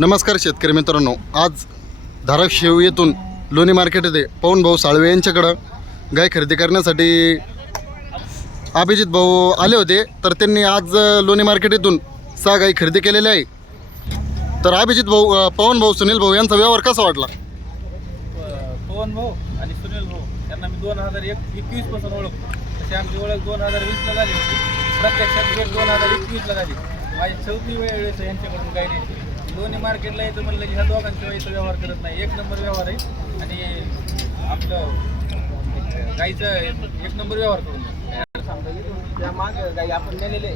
नमस्कार शेतकरी मित्रांनो. आज धाराशिव येथून लोणी मार्केट येथे पवनभाऊ साळवे यांच्याकडं गाय खरेदी करण्यासाठी अभिजित भाऊ आले होते. तर त्यांनी आज लोणी मार्केट येथून सहा गाई खरेदी केलेल्या आहे. तर अभिजित भाऊ पवन भाऊ सुनील भाऊ यांचा व्यवहार कसा वाटला? पवन भाऊ आणि सुनील भाऊ यांना मी दोन हजार एक एकवीसपासून ओळखतो. तशी आमची ओळख दोन हजार वीसला झाली प्रत्यक्षात दोन हजार एकवीसला झाली. माझी चौथी वेळ यांच्याकडून गाय नाही दोन्ही मार्केटला यायचं म्हणलं की ह्या दोघांशिवाय इथं व्यवहार करत नाही. एक नंबर व्यवहार आहे आणि आपलं गाईचं एक नंबर व्यवहार करून गाई आपण नेलेले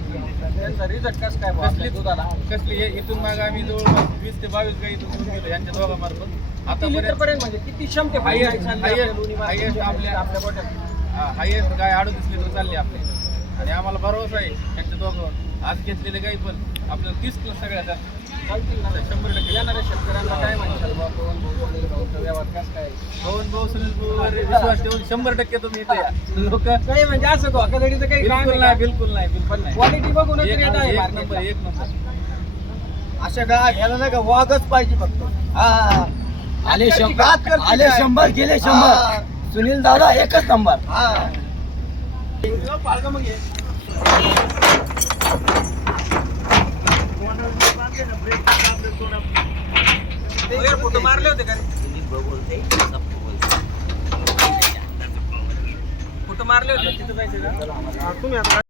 त्यांचा रिझल्ट कसं काय कसली आपल्या दुधाला? कसली हे इथून माग आम्ही जवळपास वीस ते बावीस गाई इथून घेऊन गेलो यांच्या दोघांमार्फत. आतापर्यंत पर्यंत म्हणजे? किती क्षमते highest आपल्या- आपल्या गोट्यात हायेस्ट गाय अडतीस लिटर चालली आपली. आणि आम्हाला भरोसा आहे त्यांच्या दोघांवर. आज घेतलेले गाई पण. आपल्याला तीस प्लस सगळ्या चालतील ना. शंभर टक्के. येणाऱ्या शेतकऱ्यांना काय म्हणशाल? बुवा पवन भाऊ सुनील भाऊचा व्यवहार कसं काय? पवन भाऊ सुनील भाऊवर विश्वास ठेवून शंभर टक्के तुम्ही इथे या. लोक काही म्हणजे असं धोकाधडीचं काही काम बिलकुल नाही बिलकुल नाही बिलकुल नाही. क्वालिटी एक एक नंबर ला. एक नंबर. अशा गाय घ्यायला नाही का वाघच पाहिजे फक्त. हा. आले शंभर आले. शंभर गेले शंभर. सुनील दादा एकच नंबर. हे. फोटो मारले होते का? फोटो मारले होते तिथं जायचं का तुम्ही आता